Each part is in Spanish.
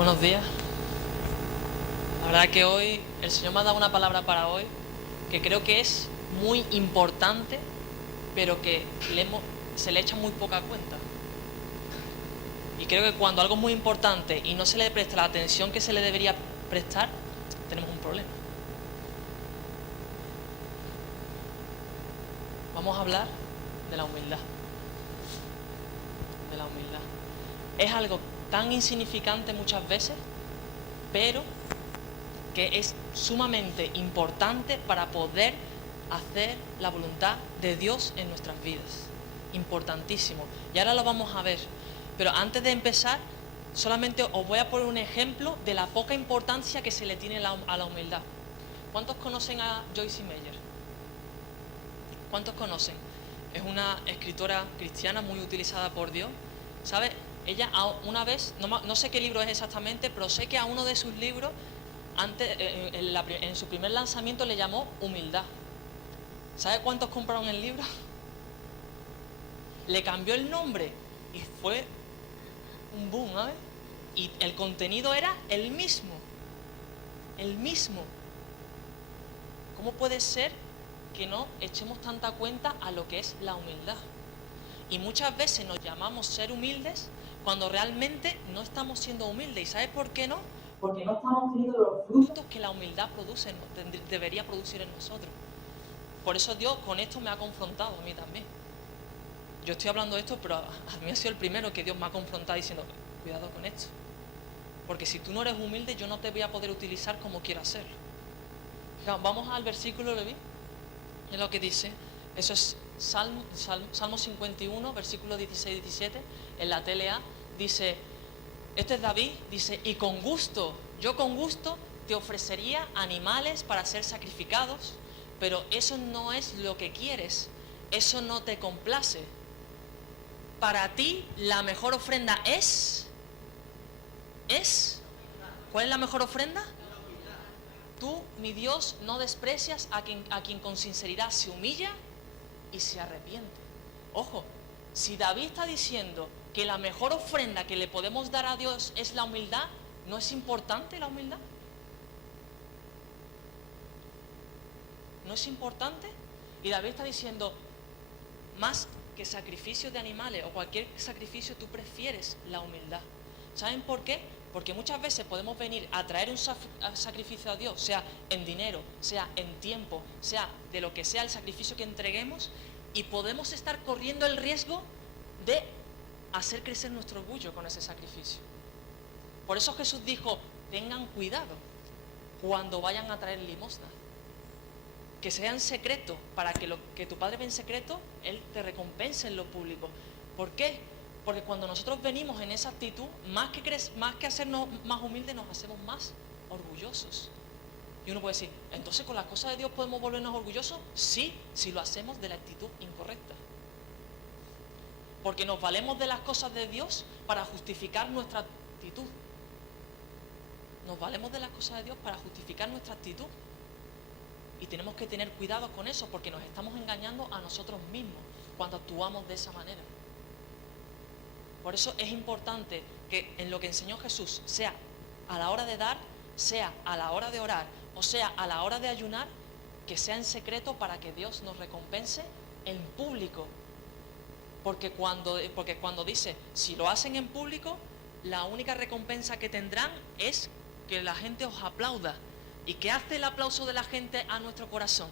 Buenos días. La verdad que hoy el Señor me ha dado una palabra para hoy que creo que es muy importante, pero que se le echa muy poca cuenta. Y creo que cuando algo es muy importante y no se le presta la atención que se le debería prestar, tenemos un problema. Vamos a hablar de la humildad. De la humildad. Es algo tan insignificante muchas veces, pero que es sumamente importante para poder hacer la voluntad de Dios en nuestras vidas. Importantísimo. Y ahora lo vamos a ver. Pero antes de empezar, solamente os voy a poner un ejemplo de la poca importancia que se le tiene a la humildad. ¿Cuántos conocen a Joyce Meyer? ¿Cuántos conocen? Es una escritora cristiana muy utilizada por Dios. ¿Sabe? Ella una vez, no sé qué libro es exactamente, pero sé que a uno de sus libros, en su primer lanzamiento, le llamó Humildad. ¿Sabe cuántos compraron el libro? Le cambió el nombre y fue un boom, ¿sabes? Y el contenido era el mismo. El mismo. ¿Cómo puede ser que no echemos tanta cuenta a lo que es la humildad? Y muchas veces nos llamamos ser humildes cuando realmente no estamos siendo humildes. ¿Y sabes por qué no? Porque no estamos teniendo los frutos que la humildad debería producir en nosotros. Por eso Dios con esto me ha confrontado a mí también. Yo estoy hablando de esto, pero a mí ha sido el primero que Dios me ha confrontado diciendo, cuidado con esto. Porque si tú no eres humilde, yo no te voy a poder utilizar como quiero hacerlo. Vamos al versículo, ¿lo vi? Es lo que dice. Eso es Salmo 51, versículo 16-17, en la TLA, dice, este es David, dice, y con gusto, yo con gusto te ofrecería animales para ser sacrificados, pero eso no es lo que quieres, eso no te complace. Para ti la mejor ofrenda es, ¿cuál es la mejor ofrenda? Tú, mi Dios, no desprecias a quien con sinceridad se humilla y se arrepiente. Ojo, si David está diciendo que la mejor ofrenda que le podemos dar a Dios es la humildad, ¿no es importante la humildad? ¿No es importante? Y David está diciendo, más que sacrificios de animales o cualquier sacrificio, tú prefieres la humildad. ¿Saben por qué? Porque muchas veces podemos venir a traer un sacrificio a Dios, sea en dinero, sea en tiempo, sea de lo que sea el sacrificio que entreguemos, y podemos estar corriendo el riesgo de hacer crecer nuestro orgullo con ese sacrificio. Por eso Jesús dijo, tengan cuidado cuando vayan a traer limosna. Que sea en secreto, para que lo que tu Padre ve en secreto, Él te recompense en lo público. ¿Por qué? Porque cuando nosotros venimos en esa actitud, más que hacernos más humildes, nos hacemos más orgullosos. Y uno puede decir, entonces con las cosas de Dios podemos volvernos orgullosos. Sí, si lo hacemos de la actitud incorrecta. Porque nos valemos de las cosas de Dios para justificar nuestra actitud. Nos valemos de las cosas de Dios para justificar nuestra actitud. Y tenemos que tener cuidado con eso, porque nos estamos engañando a nosotros mismos cuando actuamos de esa manera. Por eso es importante que en lo que enseñó Jesús, sea a la hora de dar, sea a la hora de orar, o sea a la hora de ayunar, que sea en secreto para que Dios nos recompense en público. Porque cuando dice, si lo hacen en público, la única recompensa que tendrán es que la gente os aplauda. ¿Y qué hace el aplauso de la gente a nuestro corazón?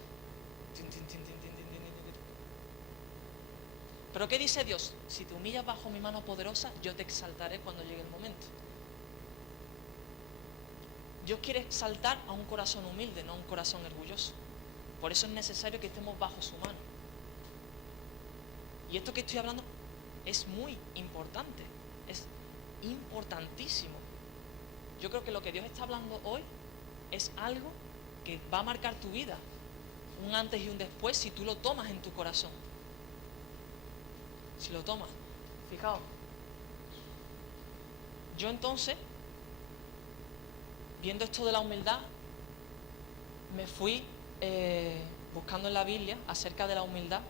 ¿Pero qué dice Dios? Si te humillas bajo mi mano poderosa, yo te exaltaré cuando llegue el momento. Dios quiere exaltar a un corazón humilde, no a un corazón orgulloso. Por eso es necesario que estemos bajo su mano. Y esto que estoy hablando es muy importante, es importantísimo. Yo creo que lo que Dios está hablando hoy es algo que va a marcar tu vida, un antes y un después, si tú lo tomas en tu corazón. Si lo tomas, fijaos. Yo entonces, viendo esto de la humildad, me fui buscando en la Biblia acerca de la humildad,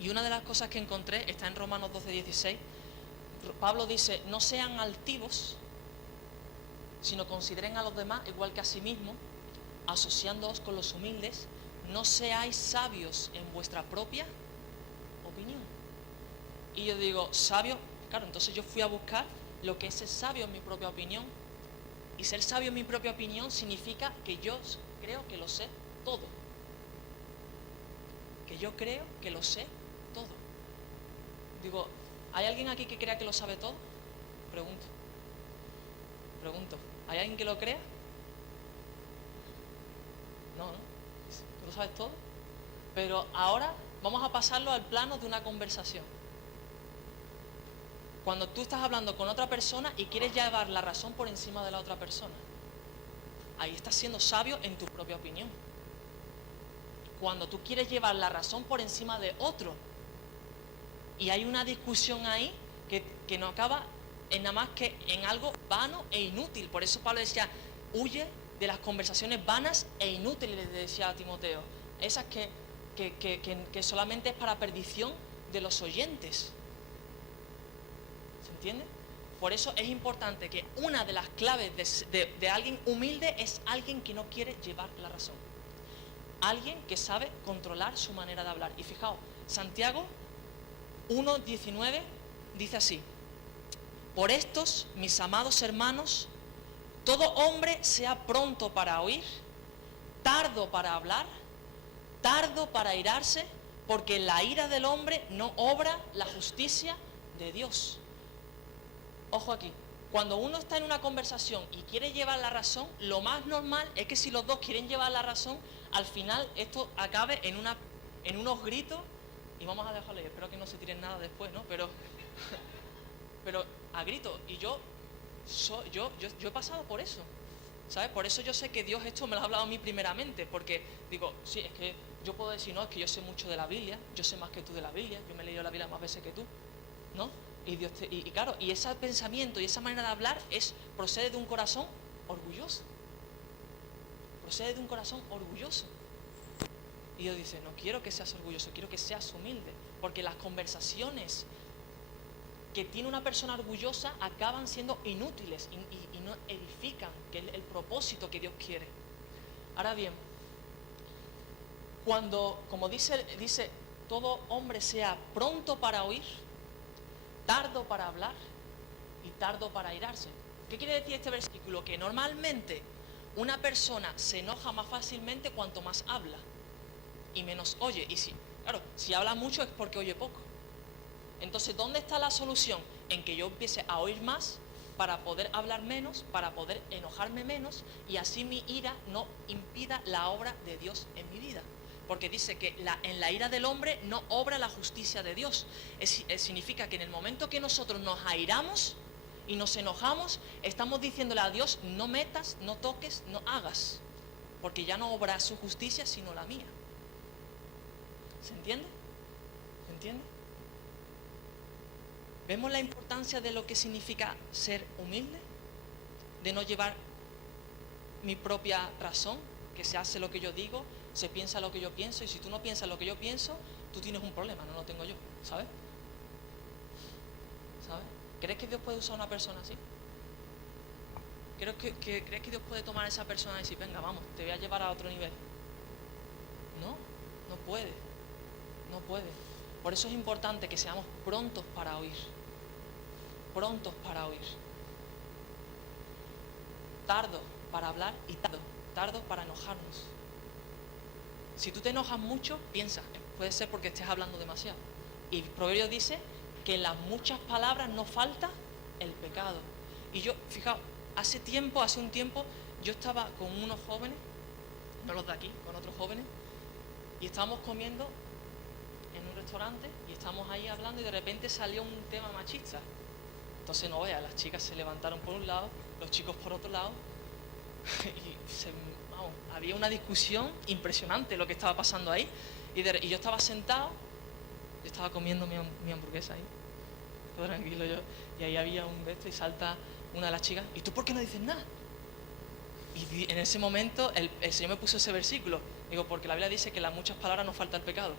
y una de las cosas que encontré está en Romanos 12:16. Pablo dice, no sean altivos, sino consideren a los demás igual que a sí mismos, asociándoos con los humildes, no seáis sabios en vuestra propia opinión. Y yo digo, sabio, claro, entonces yo fui a buscar lo que es ser sabio en mi propia opinión. Y ser sabio en mi propia opinión significa que yo creo que lo sé todo. Que yo creo que lo sé todo. Digo, ¿hay alguien aquí que crea que lo sabe todo? Pregunto, ¿hay alguien que lo crea? No, ¿no? ¿Tú lo sabes todo? Pero ahora vamos a pasarlo al plano de una conversación. Cuando tú estás hablando con otra persona y quieres llevar la razón por encima de la otra persona, ahí estás siendo sabio en tu propia opinión. Cuando tú quieres llevar la razón por encima de otro y hay una discusión ahí que no acaba en nada más que en algo vano e inútil. Por eso Pablo decía, huye de las conversaciones vanas e inútiles, le decía a Timoteo. Esas que solamente es para perdición de los oyentes. ¿Se entiende? Por eso es importante que una de las claves de alguien humilde es alguien que no quiere llevar la razón. Alguien que sabe controlar su manera de hablar. Y fijaos, Santiago 1:19 dice así: por estos, mis amados hermanos, todo hombre sea pronto para oír, tardo para hablar, tardo para airarse, porque la ira del hombre no obra la justicia de Dios. Ojo aquí, cuando uno está en una conversación y quiere llevar la razón, lo más normal es que si los dos quieren llevar la razón, al final esto acabe en unos gritos, y vamos a dejarlo ahí, espero que no se tiren nada después, ¿no? Pero a gritos, y yo he pasado por eso, ¿sabes? Por eso yo sé que Dios esto me lo ha hablado a mí primeramente, porque digo, sí, es que yo puedo decir, no, es que yo sé mucho de la Biblia, yo sé más que tú de la Biblia, yo me he leído la Biblia más veces que tú, ¿no? Y claro, y ese pensamiento y esa manera de hablar procede de un corazón orgulloso. Procede de un corazón orgulloso. Y Dios dice, no quiero que seas orgulloso, quiero que seas humilde, porque las conversaciones que tiene una persona orgullosa acaban siendo inútiles y no edifican, que es el propósito que Dios quiere. Ahora bien, como dice, todo hombre sea pronto para oír, tardo para hablar y tardo para airarse. ¿Qué quiere decir este versículo? Que normalmente una persona se enoja más fácilmente cuanto más habla y menos oye. Y si habla mucho es porque oye poco. Entonces, ¿dónde está la solución? En que yo empiece a oír más para poder hablar menos, para poder enojarme menos y así mi ira no impida la obra de Dios en mi vida. Porque dice que en la ira del hombre no obra la justicia de Dios. Significa que en el momento que nosotros nos airamos y nos enojamos, estamos diciéndole a Dios, no metas, no toques, no hagas. Porque ya no obra su justicia, sino la mía. ¿Se entiende? ¿Se entiende? ¿Vemos la importancia de lo que significa ser humilde? De no llevar mi propia razón, que se hace lo que yo digo, se piensa lo que yo pienso, y si tú no piensas lo que yo pienso, tú tienes un problema, no lo tengo yo, ¿sabes? ¿Sabes? ¿Crees que Dios puede usar a una persona así? ¿Crees que Dios puede tomar a esa persona y decir, venga, vamos, te voy a llevar a otro nivel? No puede, no puede. Por eso es importante que seamos prontos para oír. Prontos para oír. Tardo para hablar y tardo para enojarnos. Si tú te enojas mucho, piensa, puede ser porque estés hablando demasiado. Y el proverbio dice que en las muchas palabras no falta el pecado. Y yo, fijaos, hace un tiempo, yo estaba con unos jóvenes, no los de aquí, con otros jóvenes, y estábamos comiendo en un restaurante y estábamos ahí hablando y de repente salió un tema machista. Entonces no veas, las chicas se levantaron por un lado, los chicos por otro lado y había una discusión impresionante lo que estaba pasando ahí y yo estaba sentado, yo estaba comiendo mi hamburguesa ahí, todo tranquilo yo, y ahí había un besto y salta una de las chicas, ¿y tú por qué no dices nada? Y en ese momento el Señor me puso ese versículo, digo, porque la Biblia dice que en las muchas palabras no falta el pecado.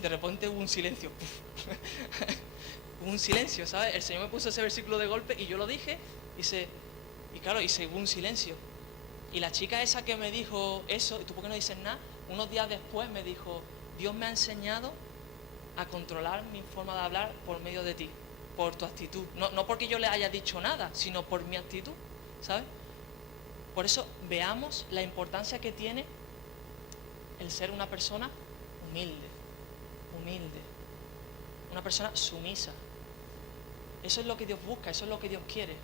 De repente hubo un silencio. Hubo un silencio, ¿sabes? El Señor me puso ese versículo de golpe y yo lo dije, dice, Y claro, y se hubo un silencio. Y la chica esa que me dijo eso, ¿y tú por qué no dices nada? Unos días después me dijo, Dios me ha enseñado a controlar mi forma de hablar por medio de ti, por tu actitud. No porque yo le haya dicho nada, sino por mi actitud, ¿sabes? Por eso veamos la importancia que tiene el ser una persona humilde, una persona sumisa. Eso es lo que Dios busca, eso es lo que Dios quiere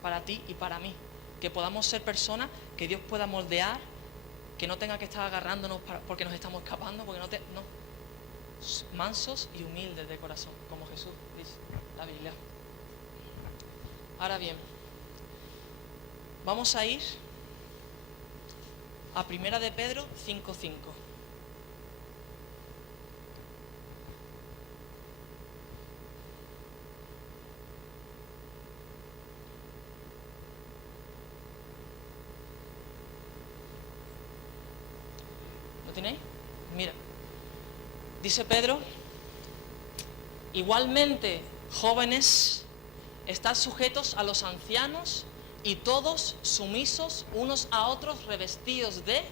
para ti y para mí. Que podamos ser personas que Dios pueda moldear, que no tenga que estar agarrándonos porque nos estamos escapando, porque no. Mansos y humildes de corazón, como Jesús dice la Biblia. Ahora bien, vamos a ir a 1 de Pedro 5:5. ¿Lo tenéis? Mira, dice Pedro, igualmente, jóvenes, estad sujetos a los ancianos y todos sumisos unos a otros, revestidos de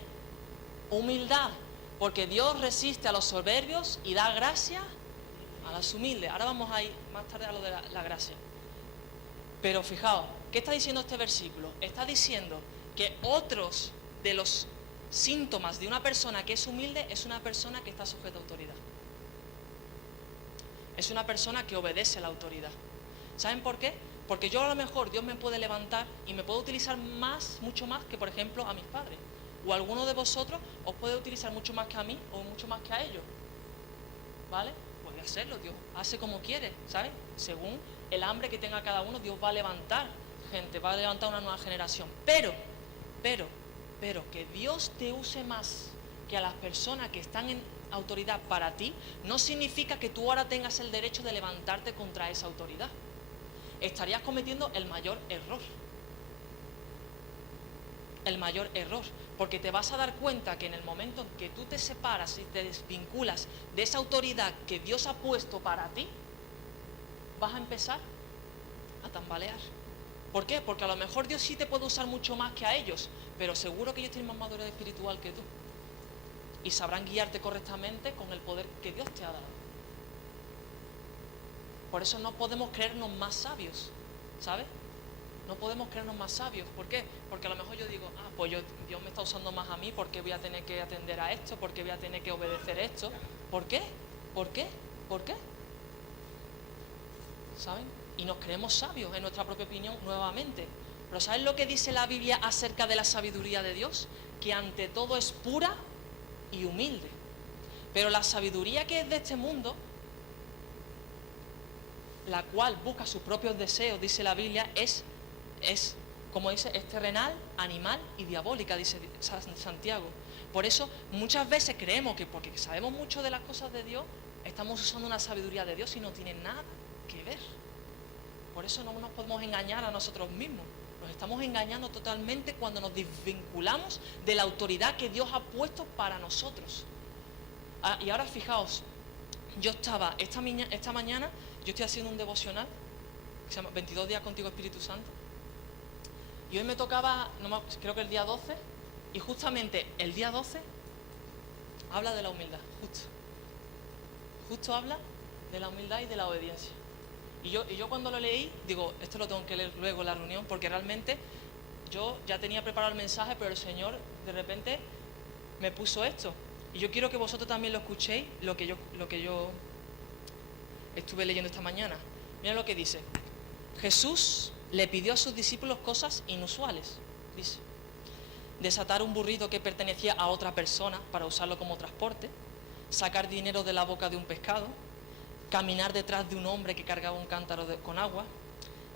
humildad, porque Dios resiste a los soberbios y da gracia a los humildes. Ahora vamos a ir más tarde a lo de la gracia. Pero fijaos, ¿qué está diciendo este versículo? Está diciendo que otros de los síntomas de una persona que es humilde es una persona que está sujeta a autoridad. Es una persona que obedece a la autoridad. ¿Saben por qué? Porque yo a lo mejor Dios me puede levantar y me puede utilizar mucho más que, por ejemplo, a mis padres. O alguno de vosotros os puede utilizar mucho más que a mí o mucho más que a ellos. ¿Vale? Puede hacerlo, Dios hace como quiere, ¿sabes? Según el hambre que tenga cada uno, Dios va a levantar gente, va a levantar una nueva generación. Pero, que Dios te use más que a las personas que están en autoridad para ti, no significa que tú ahora tengas el derecho de levantarte contra esa autoridad. Estarías cometiendo el mayor error. El mayor error. Porque te vas a dar cuenta que en el momento en que tú te separas y te desvinculas de esa autoridad que Dios ha puesto para ti, vas a empezar a tambalear. ¿Por qué? Porque a lo mejor Dios sí te puede usar mucho más que a ellos, pero seguro que ellos tienen más madurez espiritual que tú. Y sabrán guiarte correctamente con el poder que Dios te ha dado. Por eso no podemos creernos más sabios, ¿sabes? No podemos creernos más sabios. ¿Por qué? Porque a lo mejor yo digo, pues Dios me está usando más a mí, ¿por qué voy a tener que atender a esto? ¿Por qué voy a tener que obedecer esto? ¿Por qué? ¿Por qué? ¿Por qué? ¿Saben? Y nos creemos sabios en nuestra propia opinión nuevamente. Pero ¿saben lo que dice la Biblia acerca de la sabiduría de Dios? Que ante todo es pura y humilde. Pero la sabiduría que es de este mundo, la cual busca sus propios deseos, dice la Biblia, es como dice, es terrenal, animal y diabólica, dice Santiago. Por eso muchas veces creemos que porque sabemos mucho de las cosas de Dios, estamos usando una sabiduría de Dios y no tiene nada que ver. Por eso no nos podemos engañar a nosotros mismos. Nos estamos engañando totalmente cuando nos desvinculamos de la autoridad que Dios ha puesto para nosotros. Y ahora fijaos, yo estaba esta mañana, yo estoy haciendo un devocional que se llama 22 días contigo Espíritu Santo. Y hoy me tocaba, creo que el día 12, y justamente el día 12 habla de la humildad, justo habla de la humildad y de la obediencia. Y yo cuando lo leí, digo, esto lo tengo que leer luego en la reunión, porque realmente yo ya tenía preparado el mensaje, pero el Señor de repente me puso esto. Y yo quiero que vosotros también lo escuchéis, lo que yo estuve leyendo esta mañana. Mira lo que dice. Jesús le pidió a sus discípulos cosas inusuales. Dice, desatar un burrito que pertenecía a otra persona para usarlo como transporte, sacar dinero de la boca de un pescado, caminar detrás de un hombre que cargaba un cántaro con agua.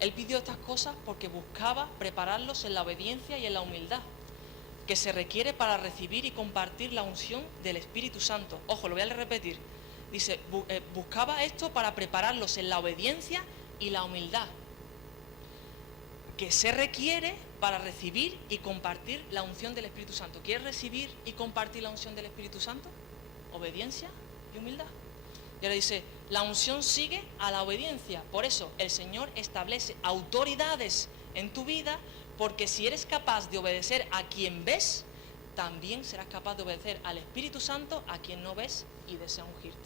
Él pidió estas cosas porque buscaba prepararlos en la obediencia y en la humildad que se requiere para recibir y compartir la unción del Espíritu Santo. Ojo, lo voy a repetir. Dice, buscaba esto para prepararlos en la obediencia y la humildad que se requiere para recibir y compartir la unción del Espíritu Santo. ¿Quieres recibir y compartir la unción del Espíritu Santo? Obediencia y humildad. Y ahora dice, la unción sigue a la obediencia. Por eso el Señor establece autoridades en tu vida, porque si eres capaz de obedecer a quien ves, también serás capaz de obedecer al Espíritu Santo a quien no ves y desea ungirte.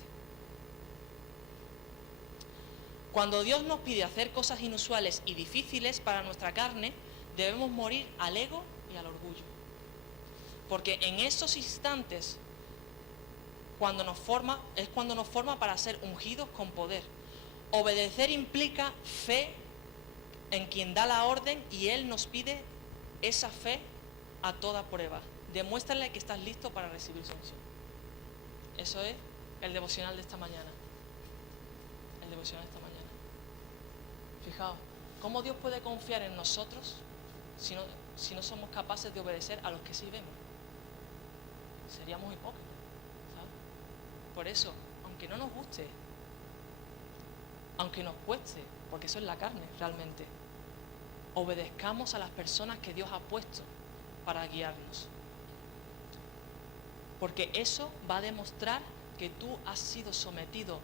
Cuando Dios nos pide hacer cosas inusuales y difíciles para nuestra carne, debemos morir al ego y al orgullo. Porque en esos instantes cuando nos forma para ser ungidos con poder. Obedecer implica fe en quien da la orden, y Él nos pide esa fe a toda prueba. Demuéstrale que estás listo para recibir su unción. Eso es el devocional de esta mañana. El devocional de esta mañana. Fijaos, ¿cómo Dios puede confiar en nosotros si no somos capaces de obedecer a los que sí vemos? Seríamos hipócritas. Por eso, aunque no nos guste, aunque nos cueste, porque eso es la carne realmente, obedezcamos a las personas que Dios ha puesto para guiarnos. Porque eso va a demostrar que tú has sido sometido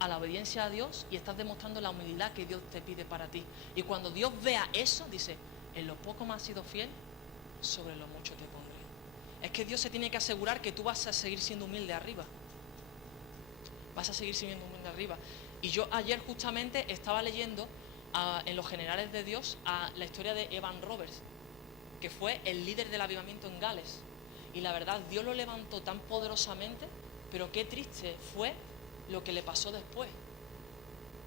a la obediencia a Dios y estás demostrando la humildad que Dios te pide para ti. Y cuando Dios vea eso, dice, en lo poco me has sido fiel, sobre lo mucho te pondré. Es que Dios se tiene que asegurar que tú vas a seguir siendo humilde arriba. Vas a seguir siendo humilde arriba. Y yo ayer justamente estaba leyendo en los generales de Dios la historia de Evan Roberts, que fue el líder del avivamiento en Gales. Y la verdad, Dios lo levantó tan poderosamente, pero qué triste fue lo que le pasó después.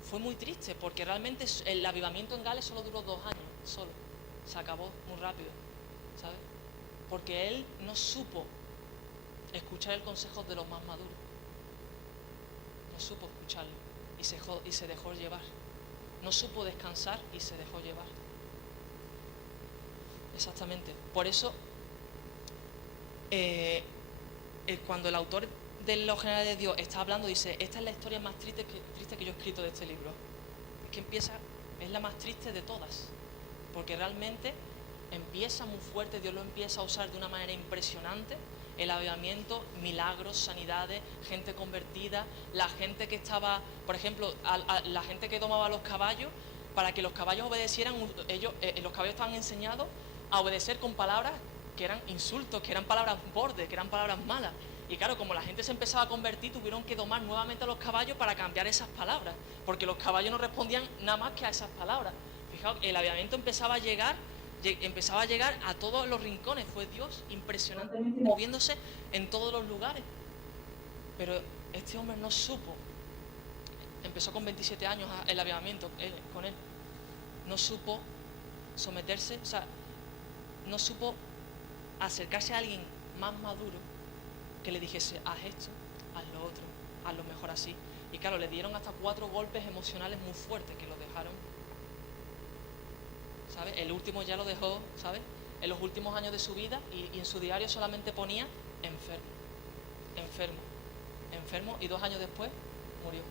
Fue muy triste, porque realmente el avivamiento en Gales solo duró 2 años, solo. Se acabó muy rápido, ¿sabes? Porque él no supo escuchar el consejo de los más maduros. No supo escucharlo y se dejó llevar. No supo descansar y se dejó llevar. Exactamente. Por eso, cuando el autor de los generales de Dios está hablando, dice, esta es la historia más triste que yo he escrito de este libro. Es que es la más triste de todas. Porque realmente empieza muy fuerte, Dios lo empieza a usar de una manera impresionante, el avivamiento, milagros, sanidades, gente convertida, la gente que estaba, por ejemplo, la gente que domaba los caballos, para que los caballos obedecieran, los caballos estaban enseñados a obedecer con palabras que eran insultos, que eran palabras bordes, que eran palabras malas. Y claro, como la gente se empezaba a convertir, tuvieron que domar nuevamente a los caballos para cambiar esas palabras, porque los caballos no respondían nada más que a esas palabras. Fijaos, el avivamiento empezaba a llegar a todos los rincones. Fue Dios impresionantemente moviéndose en todos los lugares. Pero este hombre no supo. Empezó con 27 años el avivamiento con él. No supo someterse, o sea, no supo acercarse a alguien más maduro que le dijese, haz esto, haz lo otro, haz lo mejor así. Y claro, le dieron hasta 4 golpes emocionales muy fuertes que lo dejaron, ¿sabes? El último ya lo dejó, ¿sabes? En los últimos años de su vida, y en su diario solamente ponía enfermo, enfermo, enfermo, y 2 años después murió.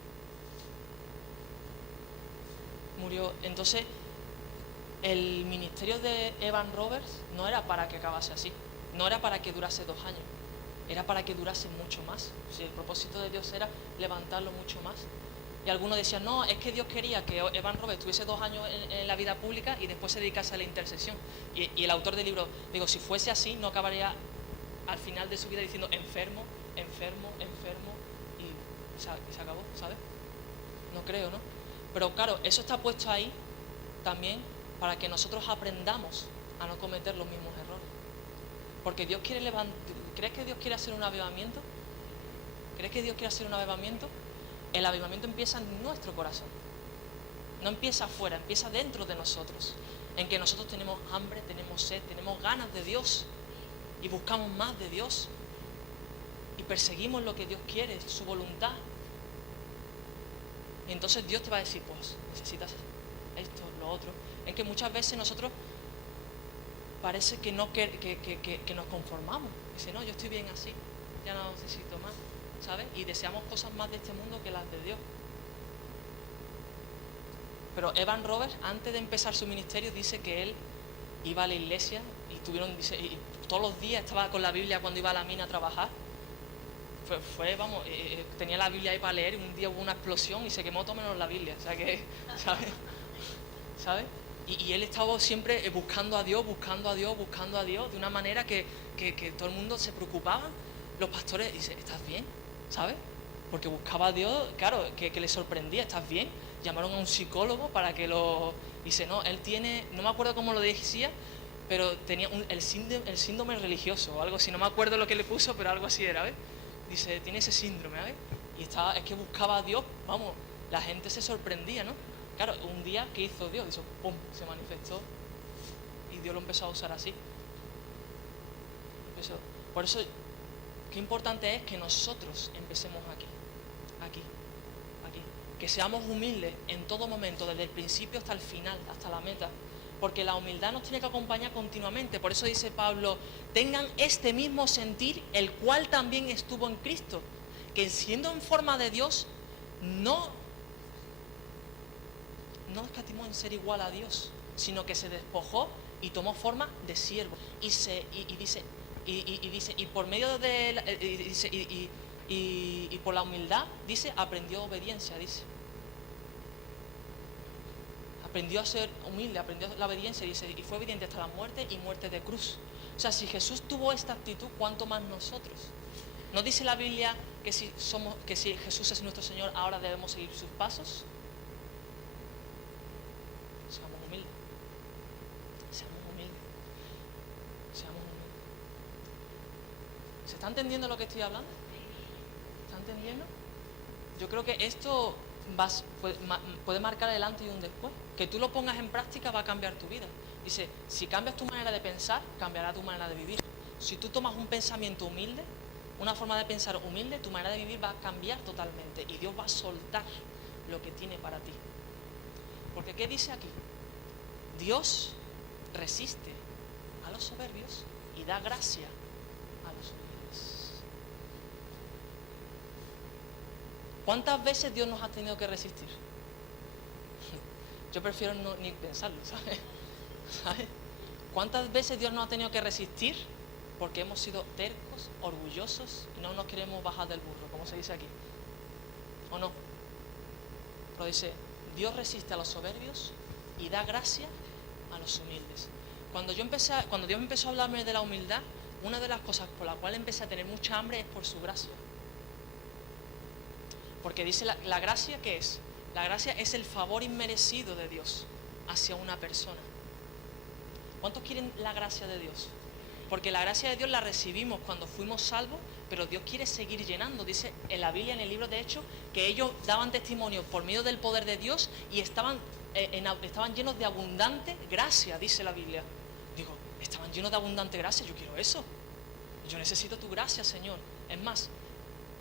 Entonces, el ministerio de Evan Roberts no era para que acabase así, no era para que durase 2 años, era para que durase mucho más. Si el propósito de Dios era levantarlo mucho más. Y algunos decían, no, es que Dios quería que Evan Roberts tuviese 2 años en la vida pública y después se dedicase a la intercesión. Y el autor del libro, digo, si fuese así, no acabaría al final de su vida diciendo enfermo, enfermo, enfermo, y se acabó, ¿sabes? No creo, ¿no? Pero claro, eso está puesto ahí también para que nosotros aprendamos a no cometer los mismos errores. Porque Dios quiere ¿crees que Dios quiere hacer un avivamiento? ¿Crees que Dios quiere hacer un avivamiento? El avivamiento empieza en nuestro corazón. No empieza afuera, empieza dentro de nosotros. En que nosotros tenemos hambre, tenemos sed, tenemos ganas de Dios. Y buscamos más de Dios. Y perseguimos lo que Dios quiere, su voluntad. Y entonces Dios te va a decir, pues, necesitas esto, lo otro. En que muchas veces nosotros parece que nos conformamos. Dice, no, yo estoy bien así, ya no necesito más, ¿sabes? Y deseamos cosas más de este mundo que las de Dios. Pero Evan Roberts, antes de empezar su ministerio, dice que él iba a la iglesia y todos los días estaba con la Biblia cuando iba a la mina a trabajar. Vamos, tenía la Biblia ahí para leer y un día hubo una explosión y se quemó todo menos la Biblia. O sea que, ¿sabes? ¿Sabes? Y él estaba siempre buscando a Dios, buscando a Dios, buscando a Dios, de una manera que todo el mundo se preocupaba. Los pastores dicen, ¿estás bien? ¿Sabes? Porque buscaba a Dios, claro, que le sorprendía, ¿estás bien? Llamaron a un psicólogo para que lo... Dice, no, él tiene, no me acuerdo cómo lo decía, pero tenía el síndrome religioso o algo así, no me acuerdo lo que le puso, pero algo así era, ¿ves? Dice, tiene ese síndrome, ¿ves? Y es que buscaba a Dios, vamos, la gente se sorprendía, ¿no? Claro, un día, ¿qué hizo Dios? Dice, ¡pum!, se manifestó y Dios lo empezó a usar así. Por eso, qué importante es que nosotros empecemos aquí. Que seamos humildes en todo momento, desde el principio hasta el final, hasta la meta. Porque la humildad nos tiene que acompañar continuamente. Por eso dice Pablo, tengan este mismo sentir, el cual también estuvo en Cristo, que siendo en forma de Dios, no escatimó en ser igual a Dios, sino que se despojó y tomó forma de siervo. Y por medio de y por la humildad, dice, aprendió obediencia, dice. Aprendió a ser humilde, aprendió la obediencia, dice, y fue obediente hasta la muerte y muerte de cruz. O sea, si Jesús tuvo esta actitud, ¿cuánto más nosotros? ¿No dice la Biblia que si Jesús es nuestro Señor, ahora debemos seguir sus pasos? Seamos humildes. ¿Se está entendiendo lo que estoy hablando? ¿Está entendiendo? Yo creo que esto puede marcar el antes y un después. Que tú lo pongas en práctica va a cambiar tu vida. Dice, si cambias tu manera de pensar, cambiará tu manera de vivir. Si tú tomas un pensamiento humilde, una forma de pensar humilde, tu manera de vivir va a cambiar totalmente. Y Dios va a soltar lo que tiene para ti. Porque ¿qué dice aquí? Dios resiste a los soberbios y da gracia a los humildes. ¿Cuántas veces Dios nos ha tenido que resistir? Yo prefiero ni pensarlo, ¿sabes? ¿Cuántas veces Dios nos ha tenido que resistir? Porque hemos sido tercos, orgullosos y no nos queremos bajar del burro, como se dice aquí. ¿O no? Pero dice, Dios resiste a los soberbios y da gracia a los humildes. Cuando Dios empezó a hablarme de la humildad, una de las cosas por la cual empecé a tener mucha hambre es por su gracia. Porque dice la gracia, ¿qué es? La gracia es el favor inmerecido de Dios hacia una persona. ¿Cuántos quieren la gracia de Dios? Porque la gracia de Dios la recibimos cuando fuimos salvos, pero Dios quiere seguir llenando. Dice en la Biblia, en el libro de Hechos, que ellos daban testimonio por medio del poder de Dios y estaban llenos de abundante gracia, dice la Biblia. Digo, estaban llenos de abundante gracia, yo quiero eso. Yo necesito tu gracia, Señor. Es más,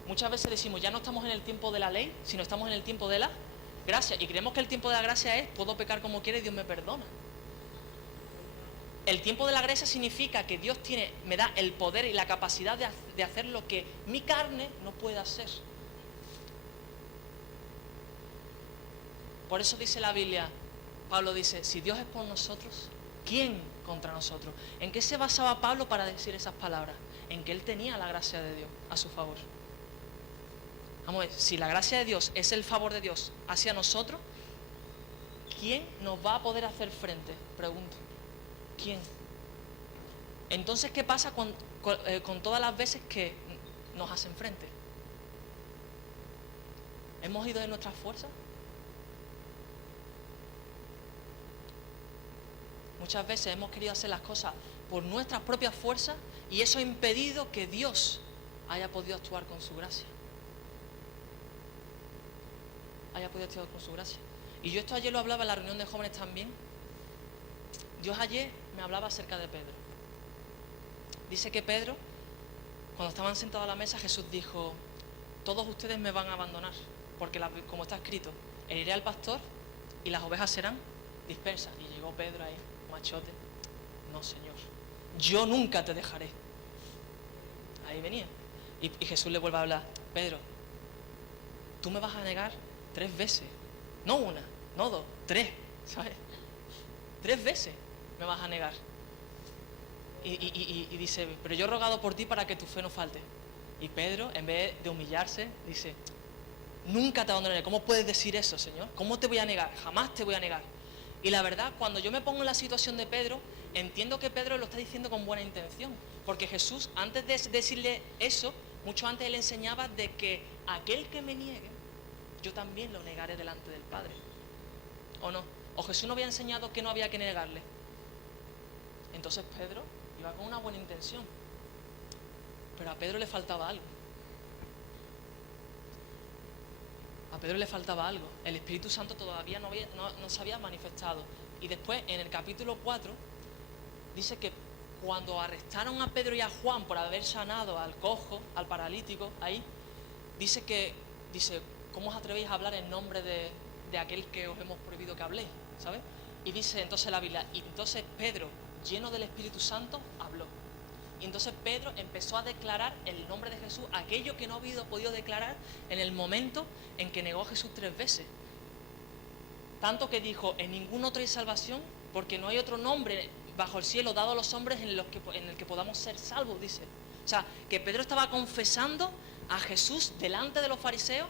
muchas veces decimos, ya no estamos en el tiempo de la ley, sino estamos en el tiempo de la gracia. Y creemos que el tiempo de la gracia es, puedo pecar como quiera y Dios me perdona. El tiempo de la gracia significa que Dios me da el poder y la capacidad de hacer lo que mi carne no puede hacer. Por eso dice la Biblia, Pablo dice, si Dios es por nosotros, ¿quién contra nosotros? ¿En qué se basaba Pablo para decir esas palabras? En que él tenía la gracia de Dios a su favor. Vamos a ver, si la gracia de Dios es el favor de Dios hacia nosotros, ¿quién nos va a poder hacer frente? Pregunto. ¿Quién? Entonces, ¿qué pasa con todas las veces que nos hacen frente? ¿Hemos ido de nuestras fuerzas? Muchas veces hemos querido hacer las cosas por nuestras propias fuerzas y eso ha impedido que Dios haya podido actuar con su gracia. Y yo esto ayer lo hablaba en la reunión de jóvenes también. Dios ayer me hablaba acerca de Pedro. Dice que Pedro, cuando estaban sentados a la mesa, Jesús dijo, todos ustedes me van a abandonar, porque como está escrito, heriré al pastor y las ovejas serán dispersas. Y llegó Pedro ahí, machote, no, Señor, yo nunca te dejaré. Ahí venía. Y Jesús le vuelve a hablar, Pedro, tú me vas a negar 3 veces, no una, no 2, 3, ¿sabes? 3 veces me vas a negar. Y dice, pero yo he rogado por ti para que tu fe no falte. Y Pedro, en vez de humillarse, dice, nunca te abandonaré. ¿Cómo puedes decir eso, Señor? ¿Cómo te voy a negar? Jamás te voy a negar. Y la verdad, cuando yo me pongo en la situación de Pedro, entiendo que Pedro lo está diciendo con buena intención. Porque Jesús, antes de decirle eso, mucho antes él enseñaba de que aquel que me niegue, yo también lo negaré delante del Padre. ¿O no? ¿O Jesús no había enseñado que no había que negarle? Entonces Pedro iba con una buena intención. Pero a Pedro le faltaba algo. A Pedro le faltaba algo. El Espíritu Santo todavía no se había manifestado. Y después, en el capítulo 4, dice que cuando arrestaron a Pedro y a Juan por haber sanado al cojo, al paralítico, ahí, dice, ¿cómo os atrevéis a hablar en nombre de aquel que os hemos prohibido que habléis? ¿Sabes? Y dice entonces la Biblia, y entonces Pedro, lleno del Espíritu Santo, habló. Y entonces Pedro empezó a declarar el nombre de Jesús, aquello que no había podido declarar en el momento en que negó a Jesús 3 veces. Tanto que dijo, en ningún otro hay salvación, porque no hay otro nombre bajo el cielo dado a los hombres en el que podamos ser salvos, dice. O sea, que Pedro estaba confesando a Jesús delante de los fariseos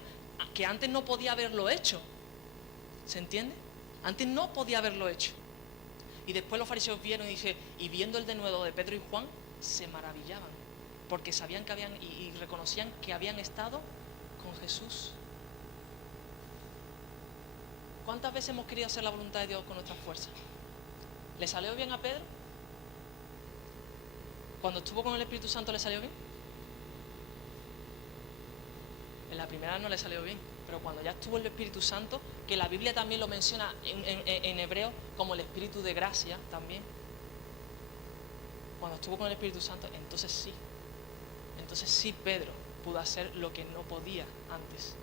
que antes no podía haberlo hecho. ¿Se entiende? Antes no podía haberlo hecho. Y después los fariseos vieron y viendo el denuedo de Pedro y Juan, se maravillaban, porque sabían que y reconocían que habían estado con Jesús. ¿Cuántas veces hemos querido hacer la voluntad de Dios con nuestras fuerzas? ¿Le salió bien a Pedro? ¿Cuando estuvo con el Espíritu Santo le salió bien? En la primera no le salió bien, pero cuando ya estuvo el Espíritu Santo, que la Biblia también lo menciona en hebreo como el Espíritu de gracia también. Cuando estuvo con el Espíritu Santo, entonces sí Pedro pudo hacer lo que no podía antes.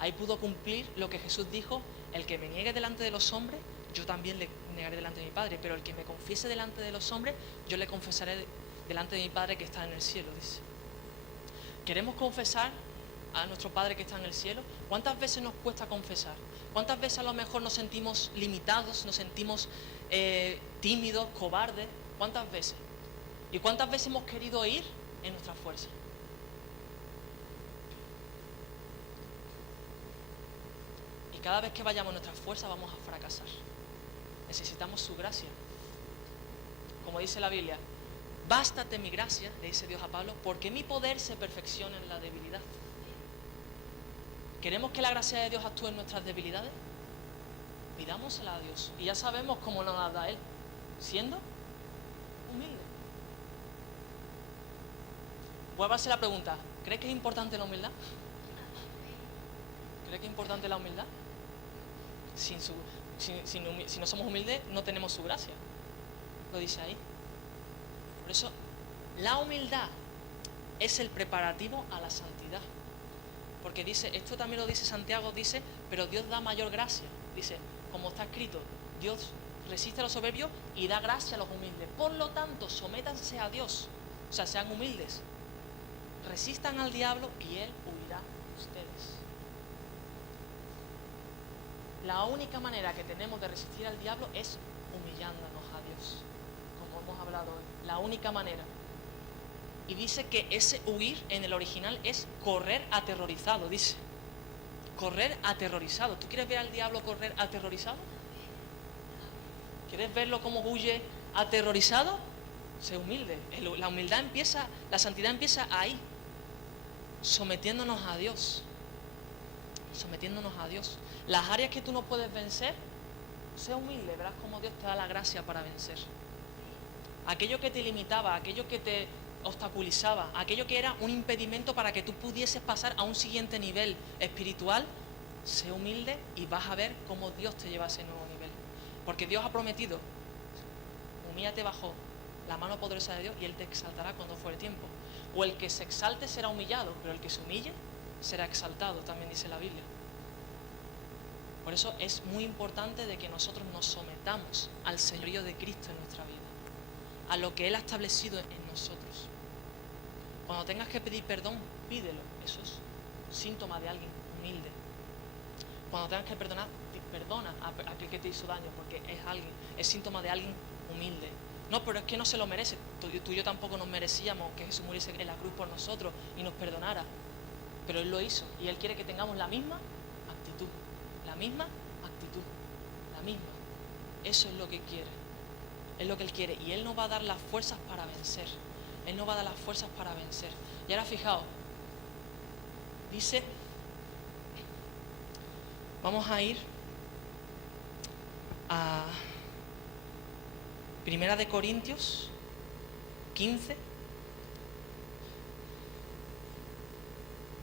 Ahí pudo cumplir lo que Jesús dijo, el que me niegue delante de los hombres, yo también le negaré delante de mi Padre, pero el que me confiese delante de los hombres, yo le confesaré delante de mi Padre que está en el cielo, dice. ¿Queremos confesar a nuestro Padre que está en el cielo? ¿Cuántas veces nos cuesta confesar? ¿Cuántas veces a lo mejor nos sentimos limitados, nos sentimos tímidos, cobardes? ¿Cuántas veces? ¿Y cuántas veces hemos querido ir en nuestra fuerza? Y cada vez que vayamos en nuestra fuerza vamos a fracasar. Necesitamos su gracia. Como dice la Biblia, bástate mi gracia, le dice Dios a Pablo, porque mi poder se perfecciona en la debilidad. ¿Queremos que la gracia de Dios actúe en nuestras debilidades? Pidámosela a Dios. Y ya sabemos cómo nos la da Él, siendo humilde. Vuelvo a hacer la pregunta, ¿crees que es importante la humildad? ¿Crees que es importante la humildad? Si no somos humildes, no tenemos su gracia. Lo dice ahí. Por eso, la humildad es el preparativo a la santidad. Porque dice, esto también lo dice Santiago, dice, pero Dios da mayor gracia. Dice, como está escrito, Dios resiste a los soberbios y da gracia a los humildes. Por lo tanto, sométanse a Dios. O sea, sean humildes. Resistan al diablo y él huirá de ustedes. La única manera que tenemos de resistir al diablo es humillándonos a Dios, como hemos hablado hoy. La única manera. Y dice que ese huir en el original es correr aterrorizado, dice. Correr aterrorizado. ¿Tú quieres ver al diablo correr aterrorizado? ¿Quieres verlo como huye aterrorizado? Sé humilde. La humildad empieza, la santidad empieza ahí. Sometiéndonos a Dios. Sometiéndonos a Dios. Las áreas que tú no puedes vencer, sé humilde, verás cómo Dios te da la gracia para vencer. Aquello que te limitaba, aquello que te obstaculizaba, aquello que era un impedimento para que tú pudieses pasar a un siguiente nivel espiritual, sé humilde y vas a ver cómo Dios te lleva a ese nuevo nivel. Porque Dios ha prometido, humíllate bajo la mano poderosa de Dios y Él te exaltará cuando fuere tiempo. O el que se exalte será humillado, pero el que se humille será exaltado, también dice la Biblia. Por eso es muy importante de que nosotros nos sometamos al señorío de Cristo en nuestra vida, a lo que Él ha establecido en nosotros. Cuando tengas que pedir perdón, pídelo. Eso es síntoma de alguien humilde. Cuando tengas que perdonar, perdona a aquel que te hizo daño, porque es síntoma de alguien humilde. No, pero es que no se lo merece. Tú y yo tampoco nos merecíamos que Jesús muriese en la cruz por nosotros y nos perdonara. Pero Él lo hizo y Él quiere que tengamos la misma actitud. La misma actitud. La misma. Eso es lo que quiere. Es lo que Él quiere. Y Él nos va a dar las fuerzas para vencer. Él nos va a dar las fuerzas para vencer. Y ahora fijaos. Dice... Vamos a ir a Primera de Corintios 15,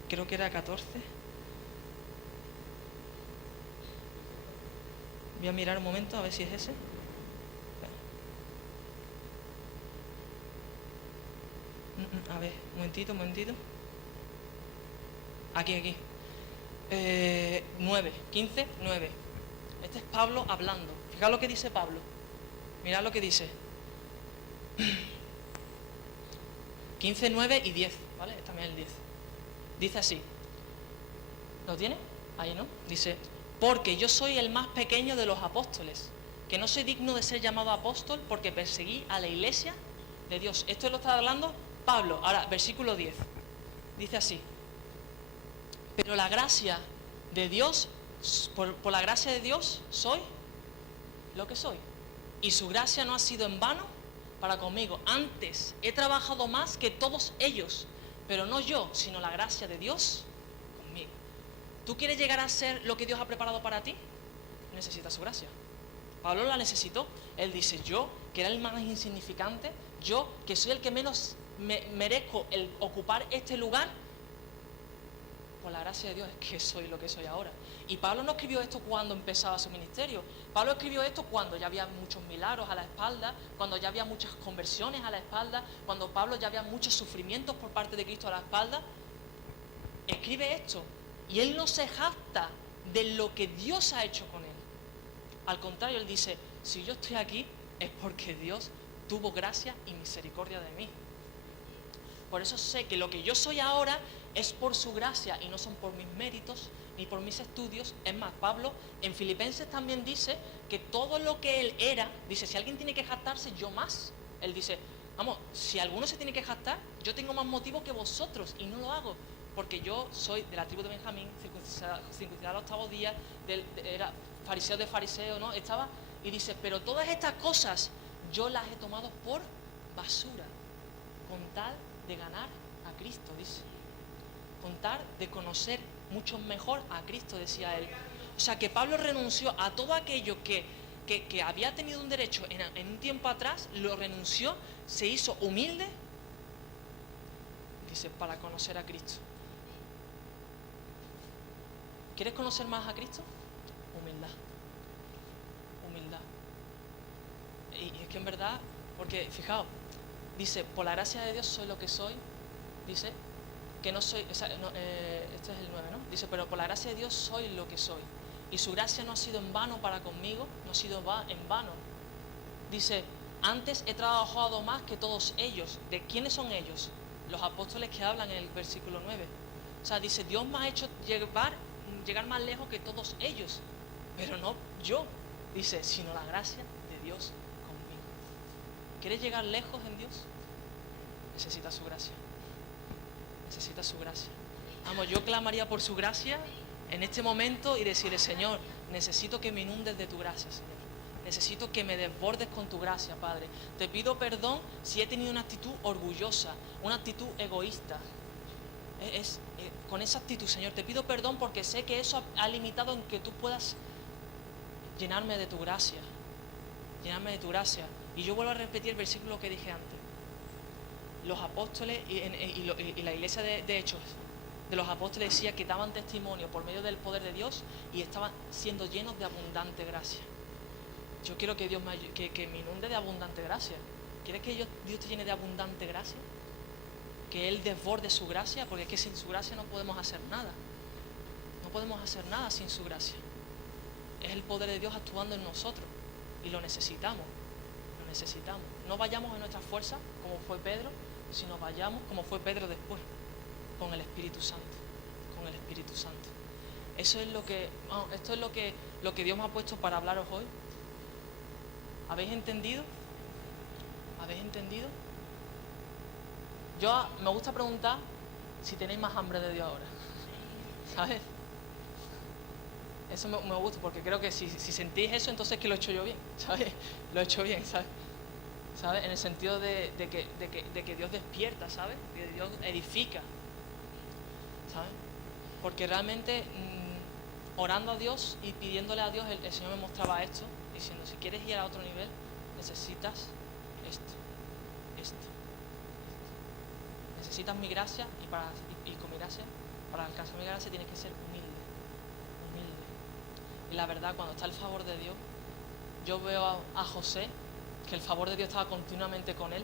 creo que era 14. Voy a mirar un momento a ver si es ese. A ver, un momentito. Aquí. 9, 15, 9. Este es Pablo hablando. Fijaos lo que dice Pablo. Mirad lo que dice. 15, 9 y 10, ¿vale? También el 10. Dice así. ¿Lo tiene? Ahí, ¿no? Dice, porque yo soy el más pequeño de los apóstoles, que no soy digno de ser llamado apóstol porque perseguí a la iglesia de Dios. Esto lo está hablando Pablo. Ahora, versículo 10. Dice así. Pero la gracia de Dios, por la gracia de Dios, soy lo que soy. Y su gracia no ha sido en vano para conmigo. Antes he trabajado más que todos ellos, pero no yo, sino la gracia de Dios conmigo. ¿Tú quieres llegar a ser lo que Dios ha preparado para ti? Necesitas su gracia. Pablo la necesitó. Él dice, yo, que era el más insignificante, yo, que soy el que menos merezco el ocupar este lugar, por la gracia de Dios es que soy lo que soy ahora. Y Pablo no escribió esto cuando empezaba su ministerio. Pablo escribió esto cuando ya había muchos milagros a la espalda, cuando ya había muchas conversiones a la espalda, cuando Pablo ya había muchos sufrimientos por parte de Cristo a la espalda. Escribe esto y él no se jacta de lo que Dios ha hecho con él. Al contrario, él dice, si yo estoy aquí es porque Dios tuvo gracia y misericordia de mí. Por eso sé que lo que yo soy ahora es por su gracia y no son por mis méritos ni por mis estudios. Es más, Pablo en Filipenses también dice que todo lo que él era, dice, si alguien tiene que jactarse, yo más. Él dice, vamos, si alguno se tiene que jactar, yo tengo más motivo que vosotros y no lo hago, porque yo soy de la tribu de Benjamín, circuncidado al octavo día, era fariseo de fariseo, ¿no? Estaba, y dice, pero todas estas cosas yo las he tomado por basura, con tal de ganar a Cristo, dice. Con tal de conocer mucho mejor a Cristo, decía él. O sea, que Pablo renunció a todo aquello que había tenido un derecho en un tiempo atrás, lo renunció, se hizo humilde, dice, para conocer a Cristo. ¿Quieres conocer más a Cristo? Humildad. Humildad. Y es que en verdad, porque fijaos, dice, por la gracia de Dios soy lo que soy, dice, que no soy, este es el 9, ¿no? Dice, pero por la gracia de Dios soy lo que soy. Y su gracia no ha sido en vano para conmigo, no ha sido en vano. Dice, antes he trabajado más que todos ellos. ¿De quiénes son ellos? Los apóstoles que hablan en el versículo 9. O sea, dice, Dios me ha hecho llegar más lejos que todos ellos. Pero no yo, dice, sino la gracia de Dios conmigo. ¿Quieres llegar lejos en Dios? Necesitas su gracia. Necesitas su gracia. Vamos, yo clamaría por su gracia en este momento y decirle, Señor, necesito que me inundes de tu gracia, Señor. Necesito que me desbordes con tu gracia, Padre. Te pido perdón si he tenido una actitud orgullosa, una actitud egoísta. Con esa actitud, Señor, te pido perdón porque sé que eso ha limitado en que tú puedas llenarme de tu gracia. Llenarme de tu gracia. Y yo vuelvo a repetir el versículo que dije antes. Los apóstoles y la iglesia de Hechos de los apóstoles decía que daban testimonio por medio del poder de Dios y estaban siendo llenos de abundante gracia. Yo quiero que Dios que me inunde de abundante gracia. ¿Quieres que Dios te llene de abundante gracia? Que Él desborde su gracia, porque es que sin su gracia no podemos hacer nada. No podemos hacer nada sin su gracia. Es el poder de Dios actuando en nosotros y lo necesitamos. Lo necesitamos. No vayamos en nuestra fuerza como fue Pedro, sino vayamos como fue Pedro después, con el Espíritu Santo. Con el Espíritu Santo. Esto es lo que Dios me ha puesto para hablaros hoy. ¿Habéis entendido? ¿Habéis entendido? Yo me gusta preguntar si tenéis más hambre de Dios ahora. ¿Sabes? Eso me gusta, porque creo que si sentís eso, entonces que lo he hecho yo bien, ¿sabes? Lo he hecho bien, ¿sabes? ¿Sabes? En el sentido de que Dios despierta, ¿sabes? Que Dios edifica, ¿sabes? Porque realmente orando a Dios y pidiéndole a Dios, el Señor me mostraba esto, diciendo, si quieres ir a otro nivel, necesitas esto. Necesitas mi gracia y con mi gracia, para alcanzar mi gracia tienes que ser humilde. Y la verdad, cuando está el favor de Dios, yo veo a José, que el favor de Dios estaba continuamente con él,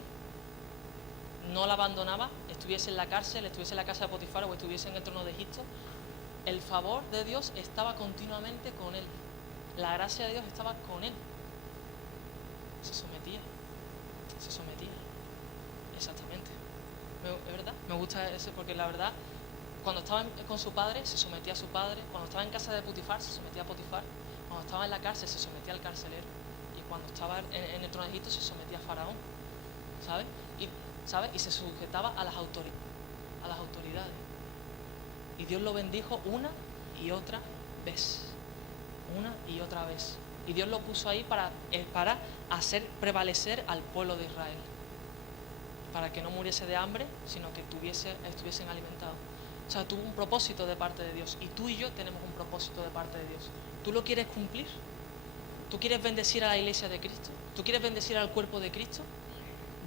no la abandonaba, estuviese en la cárcel, estuviese en la casa de Potifar o estuviese en el trono de Egipto, el favor de Dios estaba continuamente con él, la gracia de Dios estaba con él, se sometía, exactamente. Es verdad, me gusta eso porque la verdad, cuando estaba con su padre, se sometía a su padre, cuando estaba en casa de Potifar, se sometía a Potifar, cuando estaba en la cárcel, se sometía al carcelero, y cuando estaba en el trono de Egipto, se sometía a Faraón, ¿sabes? Y se sujetaba a las autoridades. Y Dios lo bendijo una y otra vez. Y Dios lo puso ahí para hacer prevalecer al pueblo de Israel, para que no muriese de hambre, sino que estuviesen alimentados. O sea, tuvo un propósito de parte de Dios, y tú y yo tenemos un propósito de parte de Dios. ¿Tú lo quieres cumplir? ¿Tú quieres bendecir a la iglesia de Cristo? ¿Tú quieres bendecir al cuerpo de Cristo?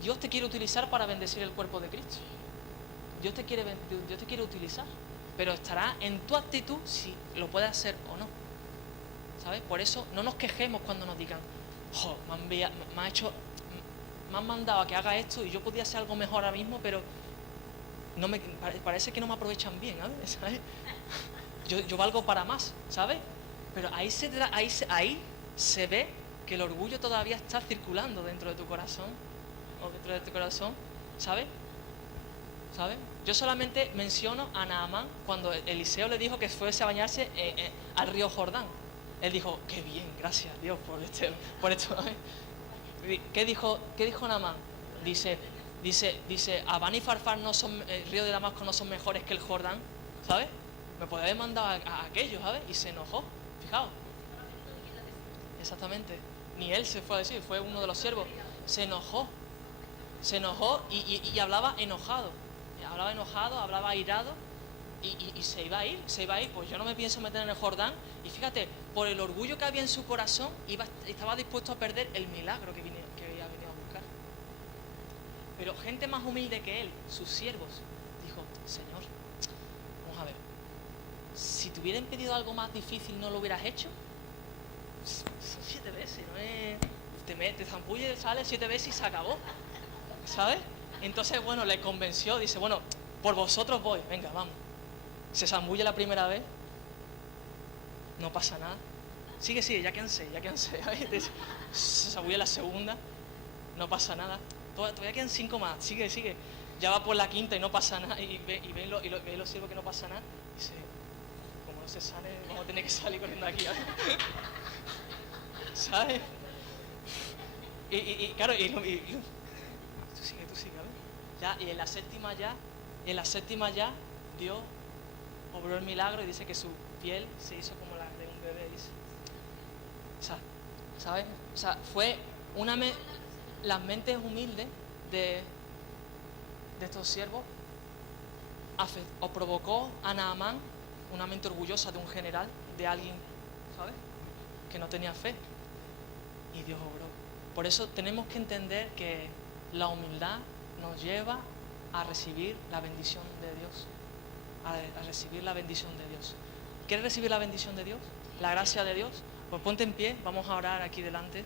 Dios te quiere utilizar para bendecir el cuerpo de Cristo. Dios te quiere utilizar, pero estará en tu actitud si lo puedes hacer o no. ¿Sabes? Por eso no nos quejemos cuando nos digan, me han mandado a que haga esto y yo podía hacer algo mejor ahora mismo, pero parece que no me aprovechan bien, ¿sabes? Yo valgo para más, ¿sabes? Pero ahí se ve que el orgullo todavía está circulando dentro de tu corazón, ¿sabes? Yo solamente menciono a Naamán cuando Eliseo le dijo que fuese a bañarse al río Jordán. Él dijo, qué bien, gracias Dios por esto. ¿Qué dijo Naamán? Dice, Abán y Farfar el río de Damasco no son mejores que el Jordán, ¿sabes? Me podía haber mandado a aquellos, ¿sabes? Y se enojó, fijaos. Exactamente. Ni él se fue a decir, fue uno de los siervos. Se enojó y hablaba enojado. Hablaba airado y se iba a ir. Pues yo no me pienso meter en el Jordán. Y fíjate, por el orgullo que había en su corazón, estaba dispuesto a perder el milagro que había venido a buscar. Pero gente más humilde que él, sus siervos, dijo, Señor, vamos a ver, si te hubieran pedido algo más difícil, ¿no lo hubieras hecho? Son 7 veces, ¿no es? Te zampulles, sales 7 veces y se acabó, ¿sabes? Entonces, bueno, le convenció, dice, bueno, por vosotros voy, venga, vamos. Se zambulle la primera vez, no pasa nada. Sigue, ya cansé. Se zambulle la segunda, no pasa nada. Todavía quedan 5 más, sigue. Ya va por la quinta y no pasa nada, y ven los siervos que no pasa nada. Dice, como no se sane, vamos a tener que salir corriendo aquí, ¿sabes? Y claro, tú sigue, ya, y en la séptima ya, Dios obró el milagro y dice que su piel se hizo como la de un bebé, dice. O sea, ¿sabes? O sea, fue las mentes humildes de estos siervos o provocó a Naamán una mente orgullosa de un general, de alguien, ¿sabes?, que no tenía fe, y Dios obró. Por eso tenemos que entender que la humildad nos lleva a recibir la bendición de Dios, a recibir la bendición de Dios. ¿Quieres recibir la bendición de Dios? ¿La gracia de Dios? Pues ponte en pie, vamos a orar aquí delante.